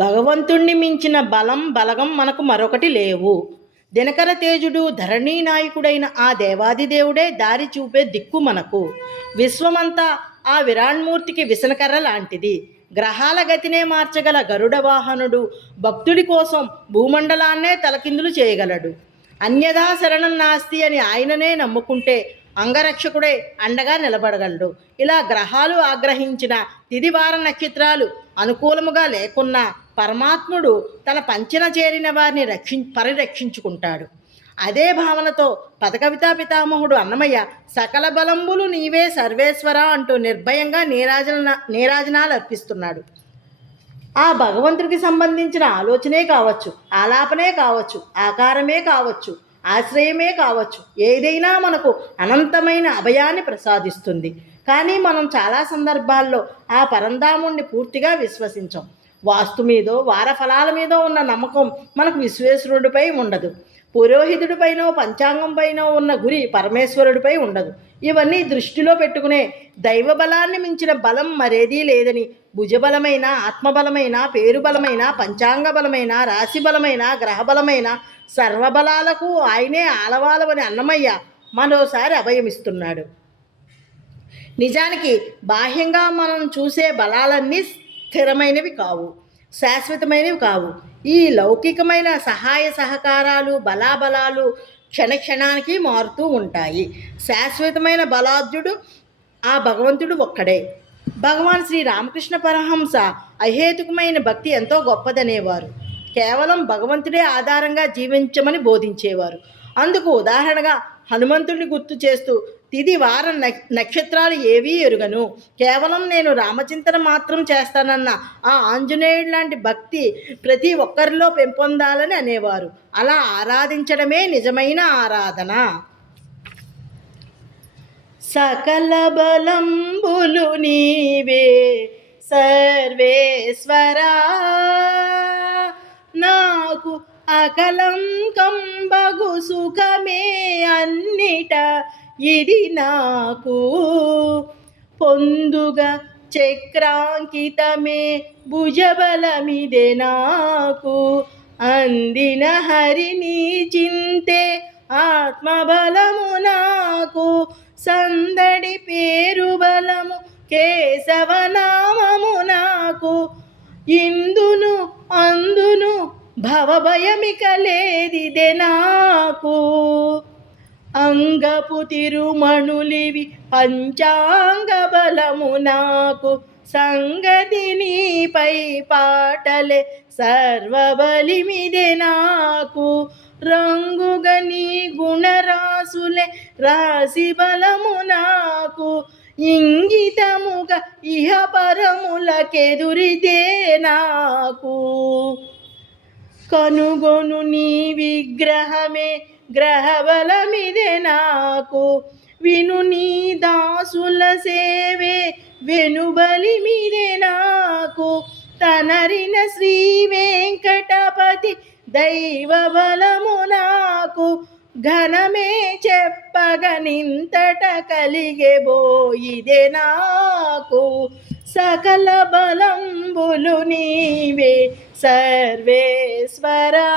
భగవంతుణ్ణి మించిన బలం బలగం మనకు మరొకటి లేవు. దినకర తేజుడు ధరణీ నాయకుడైన ఆ దేవాదిదేవుడే దారి చూపే దిక్కు మనకు. విశ్వమంతా ఆ విరాణ్మూర్తికి విసనకర్ర లాంటిది. గ్రహాల గతినే మార్చగల గరుడ వాహనుడు భక్తుడి కోసం భూమండలాన్నే తలకిందులు చేయగలడు. అన్యదా శరణం నాస్తి అని ఆయననే నమ్ముకుంటే అంగరక్షకుడే అండగా నిలబడగలడు. ఇలా గ్రహాలు ఆగ్రహించిన తిదివార నక్షత్రాలు అనుకూలముగా లేకున్నా పరమాత్ముడు తన పంచన చేరిన వారిని పరిరక్షించుకుంటాడు. అదే భావనతో పదకవితా పితామహుడు అన్నమయ్య సకల బలంబులు నీవే సర్వేశ్వర అంటూ నిర్భయంగా నీరాజనాలు అర్పిస్తున్నాడు. ఆ భగవంతుడికి సంబంధించిన ఆలోచనే కావచ్చు, ఆలాపనే కావచ్చు, ఆకారమే కావచ్చు, ఆశ్రయమే కావచ్చు, ఏదైనా మనకు అనంతమైన అభయాన్ని ప్రసాదిస్తుంది. కానీ మనం చాలా సందర్భాల్లో ఆ పరంధాముణ్ణి పూర్తిగా విశ్వసించం. వాస్తు మీదో వారఫలాల మీదో ఉన్న నమ్మకం మనకు విశ్వేశ్వరుడిపై ఉండదు. పురోహితుడిపైనో పంచాంగంపైనో ఉన్న గురి పరమేశ్వరుడిపై ఉండదు. ఇవన్నీ దృష్టిలో పెట్టుకునే దైవ బలాన్ని మించిన బలం మరేదీ లేదని భుజబలమైన, ఆత్మబలమైన, పేరుబలమైన, పంచాంగ బలమైన, రాశి బలమైన, గ్రహబలమైన సర్వబలాలకు ఆయనే ఆలవాలవని అన్నమయ్య మరోసారి అభయమిస్తున్నాడు. నిజానికి బాహ్యంగా మనం చూసే బలాలన్నీ స్థిరమైనవి కావు, శాశ్వతమైనవి కావు. ఈ లౌకికమైన సహాయ సహకారాలు, బలాబలాలు క్షణక్షణానికి మారుతూ ఉంటాయి. శాశ్వతమైన బలాఢ్యుడు ఆ భగవంతుడు ఒక్కడే. భగవాన్ శ్రీ రామకృష్ణ పరమహంస అహేతుకమైన భక్తి ఎంతో గొప్పదనేవారు. కేవలం భగవంతుడే ఆధారంగా జీవించమని బోధించేవారు. అందుకు ఉదాహరణగా హనుమంతుడిని గుర్తు చేస్తూ తిది వార నక్షత్రాలు ఏవీ ఎరుగను, కేవలం నేను రామచింతన మాత్రం చేస్తానన్న ఆ ఆంజనేయుడు లాంటి భక్తి ప్రతి ఒక్కరిలో పెంపొందాలని అనేవారు. అలా ఆరాధించడమే నిజమైన ఆరాధన. సకల బలంబులు నీవే సర్వేశ్వరా, నాకు అకలంకంబగు సుఖమే అన్నిట ఇది నాకు, పొందుగా చక్రాంకితమే భుజబలమిదే నాకు, అందిన హరిని చింతే ఆత్మబలము నాకు, సందడి పేరు బలము కేశవనామము నాకు, ఇందును అందును భవభయమిక లేదిదే నాకు, అంగపు తిరుమణులివి పంచాంగ బలము నాకు, సంగతి నీపై పాటలే సర్వబలిమిదే నాకు, రంగుగా నీ గుణరాసులే రాశి బలము నాకు, ఇంగితముగా ఇహ పరములకెదురిదే నాకు, కనుగొను నీ విగ్రహమే గ్రహబలమిదే నాకు, విను నీ దాసుల సేవే వెనుబలిమిదే నాకు, తనరిన శ్రీ వెంకటపతి దైవ బలము నాకు, ఘనమే చెప్పగనింతట కలిగెబోయిదే నాకు, సకల బలంబులు నీవే సర్వేశ్వరా.